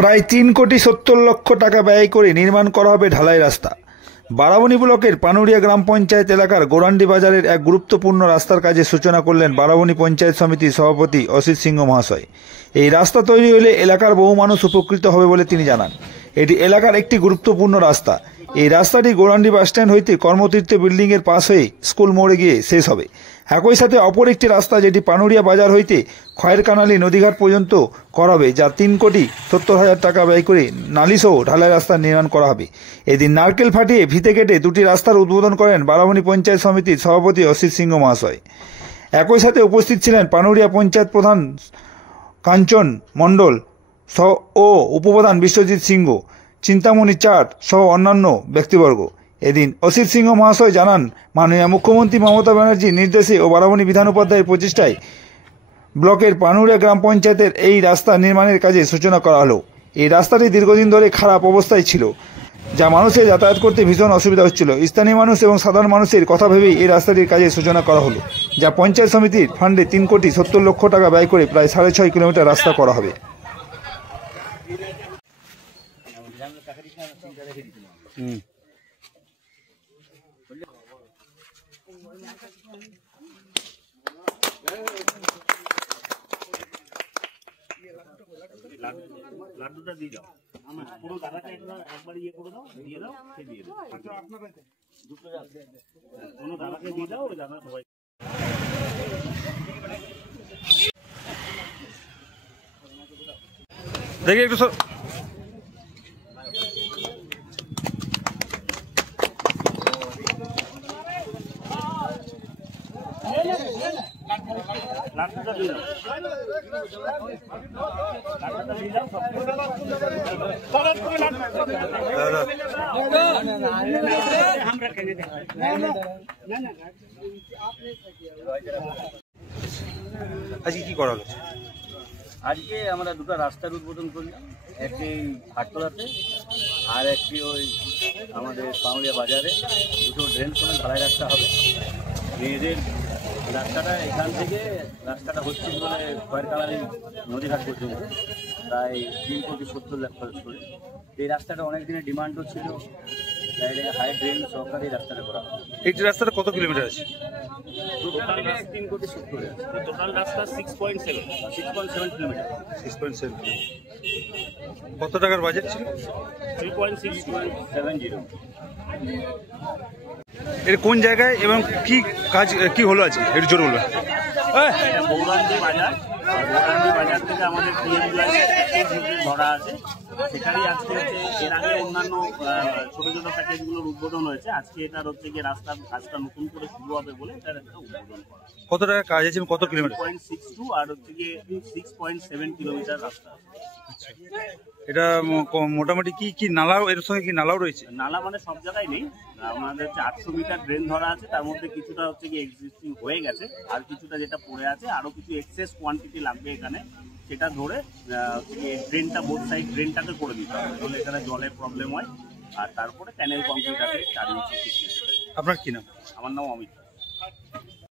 প্রায় ৩,৭০,০০,০০০ টাকা ব্যয় করে নির্মাণ করা হবে ঢালাই রাস্তা। বারাবণী ব্লকের পানুরিয়া গ্রাম পঞ্চায়েত এলাকার গোরান্ডি বাজারের এক গুরুত্বপূর্ণ রাস্তার কাজের সূচনা করলেন বারাবণী পঞ্চায়েত সমিতির সভাপতি অসিত সিংহ মহাশয়। এই রাস্তা তৈরি হলে এলাকার বহু মানুষ উপকৃত হবে বলে তিনি জানান। এটি এলাকার একটি গুরুত্বপূর্ণ রাস্তা। এই রাস্তাটি গোরান্ডি বাসস্ট্যান্ড হইতে কর্মতীর্থ বিল্ডিং এর পাশ হয়ে স্কুল মোড়ে গিয়ে শেষ হবে। একই সাথে অপর একটি রাস্তা যেটি পানুরিয়া বাজার হইতে খয়েরকানালী নদীঘাট পর্যন্ত করা হবে, যা ৩,৭০,০০০ টাকা ব্যয় করে নালিসহ ঢালাই রাস্তা নির্মাণ করা হবে। এদিন নারকেল ফাটিয়ে ফিতে কেটে দুটি রাস্তার উদ্বোধন করেন বারাবণী পঞ্চায়েত সমিতির সভাপতি অসিত সিংহ মহাশয়। একই সাথে উপস্থিত ছিলেন পানুরিয়া পঞ্চায়েত প্রধান কাঞ্চন মণ্ডল ও উপপ্রধান বিশ্বজিৎ সিংহ, চিন্তামণি চাট সহ অন্যান্য ব্যক্তিবর্গ। এদিন অসিত সিংহ মহাশয় জানান, মাননীয় মুখ্যমন্ত্রী মমতা ব্যানার্জির নির্দেশে ও বারাবণী বিধান উপাধ্যায়ের প্রচেষ্টায় ব্লকের পানুরিয়া গ্রাম পঞ্চায়েতের এই রাস্তা নির্মাণের কাজে সূচনা করা হলো। এই রাস্তাটি দীর্ঘদিন ধরে খারাপ অবস্থায় ছিল, যা মানুষের যাতায়াত করতে ভীষণ অসুবিধা হচ্ছিল। স্থানীয় মানুষ এবং সাধারণ মানুষের কথা ভেবেই এই রাস্তাটির কাজে সূচনা করা হলো, যা পঞ্চায়েত সমিতির ফান্ডে ৩,৭০,০০,০০০ টাকা ব্যয় করে প্রায় ৬.৫ কিলোমিটার রাস্তা করা হবে। লাড্ডুটা দিয়ে দাও, পুরো দাদাকে একবার ইয়ে করে দাও, দিয়ে দাও, সে দিয়ে দাও। দুটো কোনো দাদাকে দিয়ে দাও, ওই দাদা সবাই দেখি একটু লাড্ডুটা দিয়ে দাও, লাড্ডুটা দিয়ে দাও। আজকে কি করা হচ্ছে? আজকে আমরা দুটো রাস্তার উদ্বোধন করলাম, একটি হাটতলাতে আর একটি ওই আমাদের পানুরিয়া বাজারে। দুটো ড্রেন সমেত ঢালাই রাস্তা হবে। মেয়েদের রাস্তাটা এখান থেকে রাস্তাটা হচ্ছে বলে খয়েরকানালী নদীঘাট পর্যন্ত প্রায় ৩,৭০,০০,০০০ খরচ করে। এই রাস্তাটা অনেক দিনের ডিমান্ডও ছিল, তাই হাই ড্রেন সরকারি রাস্তাটা করা হয়। এই রাস্তাটা কত কিলোমিটার আছে? টোটাল ৩,৭০,০০,০০০। টোটাল রাস্তা 6.7 কিলোমিটার। 6.7 কিলোমিটার। কত টাকার বাজেট ছিল? 3.670। এর কোন জায়গায় এবং কি কাজ কি হলো আজকে একটু জোর বলবেন? গৌরান্ডি বাজার, গৌরান্ডি বাজার থেকে আমাদের ধরা আছে, সেখানেই আজকে এর আগে অন্যান্য ছোট ছোট প্যাকেজগুলোর উদ্বোধন হয়েছে। আজকে এটার হচ্ছে গিয়ে রাস্তার কাজটা নতুন করে শুরু হবে বলে এটার একটা উদ্বোধন করা। কত টাকা কাজ আছে, কত কিলোমিটার? 6.62 আর হচ্ছে গিয়ে 6.7 কিলোমিটার রাস্তা। এটা মোটামুটি কি কি নালাও, এর সঙ্গে কি নালাও রয়েছে? নালা মানে সব জায়গায় নেই, আমাদের হচ্ছে 800 মিটার ড্রেন ধরা আছে, তার মধ্যে কিছুটা হচ্ছে গিয়ে এক্সিস্টিং হয়ে গেছে, আর কিছুটা যেটা পড়ে আছে, আরো কিছু এক্সেস কোয়ান্টিটি লাগবে এখানে, সেটা ধরে ড্রেনটা বোথ সাইড ড্রেনটাকে করে দিতে হবে, তাহলে এখানে জলের প্রবলেম হয়। আর তারপরে প্যানেল কংক্রিট আছে 4 ইঞ্চি। আপনার কি নাম? আমার নাম অমিত।